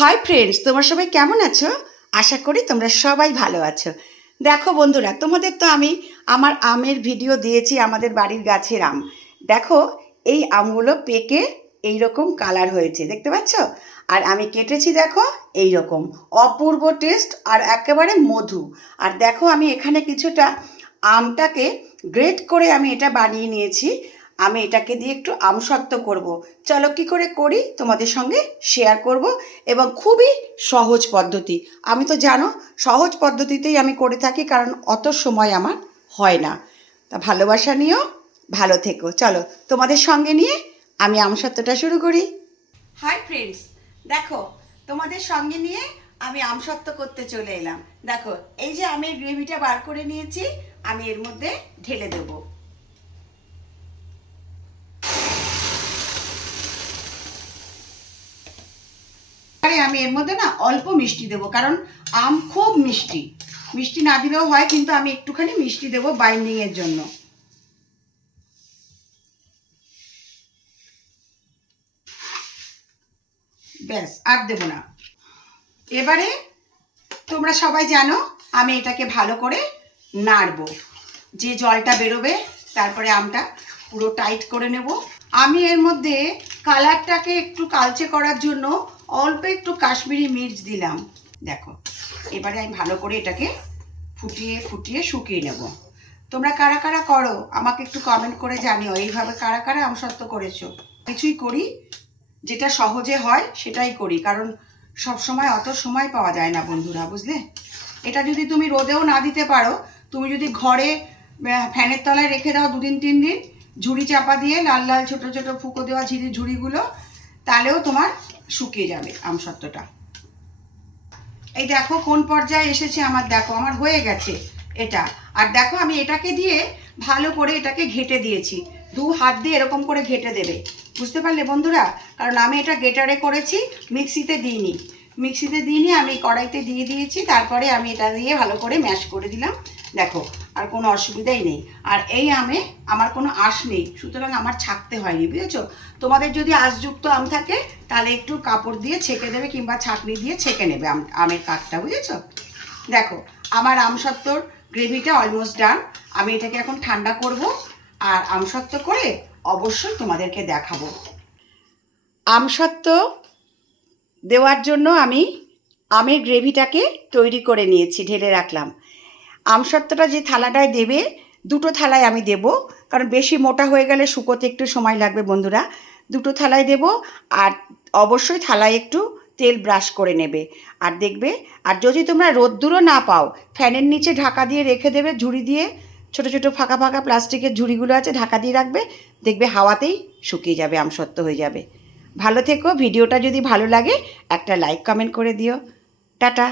Hi friends, তোমরা সবাই কেমন আছো? আশা করি তোমরা সবাই ভালো আছো। দেখো বন্ধুরা, তোমাদের তো আমি আমার আমের ভিডিও দিয়েছি, আমাদের বাড়ির গাছের আম। দেখো, এই আমগুলো পেকে এইরকম কালার হয়েছে, দেখতে পাচ্ছ? আর আমি কেটেছি, দেখো এইরকম অপূর্ব টেস্ট আর একেবারে মধু। আর দেখো, আমি এখানে কিছুটা আমটাকে গ্রেট করে আমি এটা বানিয়ে নিয়েছি। আমি এটাকে দিয়ে একটু আমসত্ত্ব করব। চলো কী করে করি তোমাদের সঙ্গে শেয়ার করব। এবং খুবই সহজ পদ্ধতি, আমি তো জানো সহজ পদ্ধতিতেই আমি করে থাকি, কারণ অত সময় আমার হয় না। তা ভালোবাসা নিয়েও ভালো থেকো। চলো তোমাদের সঙ্গে নিয়ে আমি আমসত্ত্বটা শুরু করি। হাই ফ্রেন্ডস, দেখো তোমাদের সঙ্গে নিয়ে আমি আমসত্ত্ব করতে চলে এলাম। দেখো, এই যে আমি গ্রেভিটা বার করে নিয়েছি, আমি এর মধ্যে ঢেলে দেবো। আমি এর মধ্যে না অল্প মিষ্টি দেবো, কারণ আম খুব মিষ্টি। মিষ্টি না দিলেও হয়, কিন্তু আমি একটুখানি মিষ্টি দেবো বাইন্ডিং এর জন্য। ব্যাস, আর দেবো না। এবারে তোমরা সবাই জানো আমি এটাকে ভালো করে নাড়বো। যে জলটা বেরোবে, তারপরে আমটা পুরো টাইট করে নেব। আমি এর মধ্যে কালারটাকে একটু কালচে করার জন্য অল্প একটু কাশ্মীরি মির্চ দিলাম। দেখো, এবারে আমি ভালো করে এটাকে ফুটিয়ে ফুটিয়ে শুকিয়ে নেব। তোমরা কারা কারা করো আমাকে একটু কমেন্ট করে জানিও, এইভাবে কারা কারা আমসত্ত্ব করেছো। কিছুই করি, যেটা সহজে হয় সেটাই করি, কারণ সব সময় অত সময় পাওয়া যায় না বন্ধুরা, বুঝলে? এটা যদি তুমি রোদেও না দিতে পারো, তুমি যদি ঘরে ফ্যানের তলায় রেখে দাও 2-3 দিন, ঝুড়ি চাপা দিয়ে লাল লাল ছোট ছোট ফুঁকো দেওয়া ঝুড়িগুলো, তাহলেও তোমার শুকিয়ে যাবে আমসত্ত্বটা। এই দেখো কোন পর্যায়ে এসেছে আমার, দেখো আমার হয়ে গেছে এটা। আর দেখো, আমি এটাকে দিয়ে ভালো করে এটাকে ঘেঁটে দিয়েছি। 2 হাত দিয়ে এরকম করে ঘেঁটে দেবে, বুঝতে পারলে বন্ধুরা? কারণ আমি এটা গ্রেটারে করেছি, মিক্সিতে দিইনি, আমি কড়াইতে দিয়ে দিয়েছি। তারপরে আমি এটা দিয়ে ভালো করে ম্যাশ করে দিলাম। দেখো, আর কোনো অসুবিধাই নেই। আর এই আমে আমার কোনো আঁশ নেই, সুতরাং আমার ছাকতে হয়নি, বুঝেছো? তোমাদের যদি আঁশযুক্ত আম থাকে, তাহলে একটু কাপড় দিয়ে ছেঁকে দেবে, কিংবা ছাঁকনি দিয়ে ছেঁকে নেবে আমের কাঠটা, বুঝেছো? দেখো, আমার আমসত্ত্বর গ্রেভিটা অলমোস্ট ডান। আমি এটাকে এখন ঠান্ডা করব, আর আমসত্ত্ব করে অবশ্যই তোমাদেরকে দেখাবো। আমসত্ত্ব দেওয়ার জন্য আমি আমের গ্রেভিটাকে তৈরি করে নিয়েছি, ঢেলে রাখলাম। আমসত্ত্বটা যে থালাটায় দেবে, 2টো থালায় আমি দেব, কারণ বেশি মোটা হয়ে গেলে শুকোতে একটু সময় লাগবে বন্ধুরা। 2টো থালায় দেব, আর অবশ্যই থালায় একটু তেল ব্রাশ করে নেবে। আর দেখবে, আর যদি তোমরা রোদ্দুরও না পাও, ফ্যানের নিচে ঢাকা দিয়ে রেখে দেবে, ঝুড়ি দিয়ে, ছোটো ছোটো ফাঁকা ফাঁকা প্লাস্টিকের ঝুড়িগুলো আছে, ঢাকা দিয়ে রাখবে, দেখবে হাওয়াতেই শুকিয়ে যাবে, আমসত্ত্ব হয়ে যাবে। ভালো থেকো। ভিডিওটা যদি ভালো লাগে একটা লাইক কমেন্ট করে দিও। টাটা।